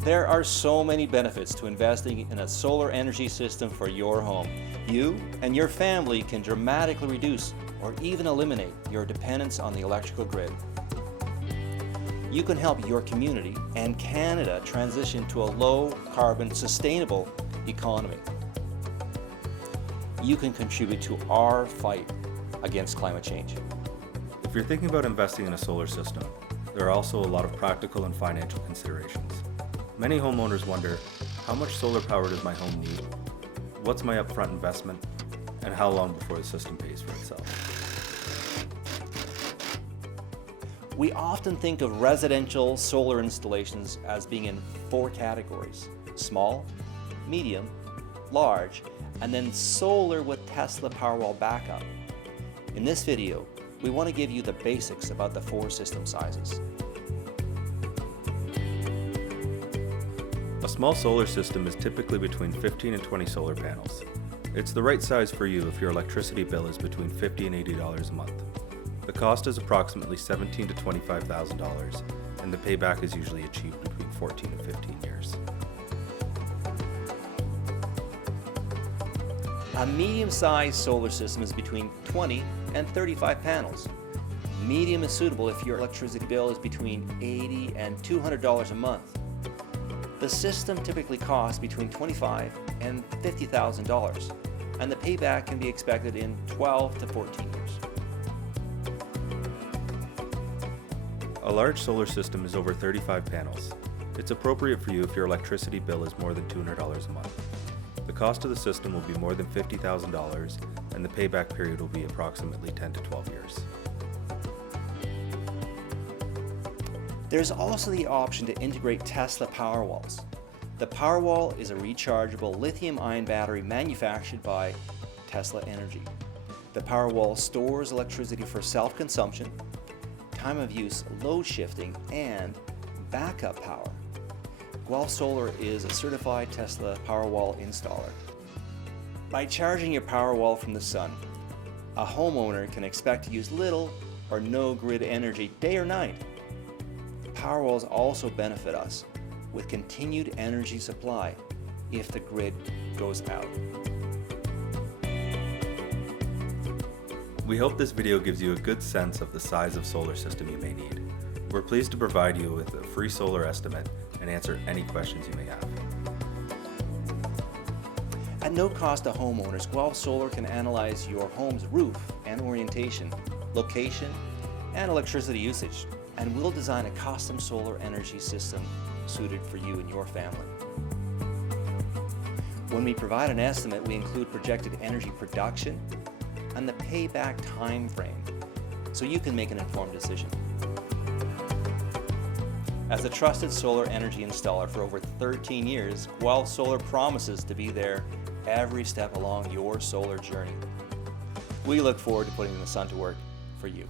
There are so many benefits to investing in a solar energy system for your home. You and your family can dramatically reduce or even eliminate your dependence on the electrical grid. You can help your community and Canada transition to a low-carbon, sustainable economy. You can contribute to our fight against climate change. If you're thinking about investing in a solar system, there are also a lot of practical and financial considerations. Many homeowners wonder, how much solar power does my home need? What's my upfront investment? And how long before the system pays for itself? We often think of residential solar installations as being in 4 categories: small, medium, large, and then solar with Tesla Powerwall backup. In this video, we want to give you the basics about the 4 system sizes. A small solar system is typically between 15 and 20 solar panels. It's the right size for you if your electricity bill is between $50 and $80 a month. The cost is approximately $17,000 to $25,000, and the payback is usually achieved between 14 and 15 years. A medium-sized solar system is between 20 and 35 panels. Medium is suitable if your electricity bill is between $80 and $200 a month. The system typically costs between $25,000 and $50,000, and the payback can be expected in 12 to 14 years. A large solar system is over 35 panels. It's appropriate for you if your electricity bill is more than $200 a month. The cost of the system will be more than $50,000, and the payback period will be approximately 10 to 12 years. There's also the option to integrate Tesla Powerwalls. The Powerwall is a rechargeable lithium-ion battery manufactured by Tesla Energy. The Powerwall stores electricity for self-consumption, time of use load shifting, and backup power. Guelph Solar is a certified Tesla Powerwall installer. By charging your Powerwall from the sun, a homeowner can expect to use little or no grid energy day or night. Powerwalls also benefit us with continued energy supply if the grid goes out. We hope this video gives you a good sense of the size of solar system you may need. We're pleased to provide you with a free solar estimate and answer any questions you may have. At no cost to homeowners, Guelph Solar can analyze your home's roof and orientation, location, and electricity usage, and we'll design a custom solar energy system suited for you and your family. When we provide an estimate, we include projected energy production and the payback time frame, so you can make an informed decision. As a trusted solar energy installer for over 13 years, Guelph Solar promises to be there every step along your solar journey. We look forward to putting the sun to work for you.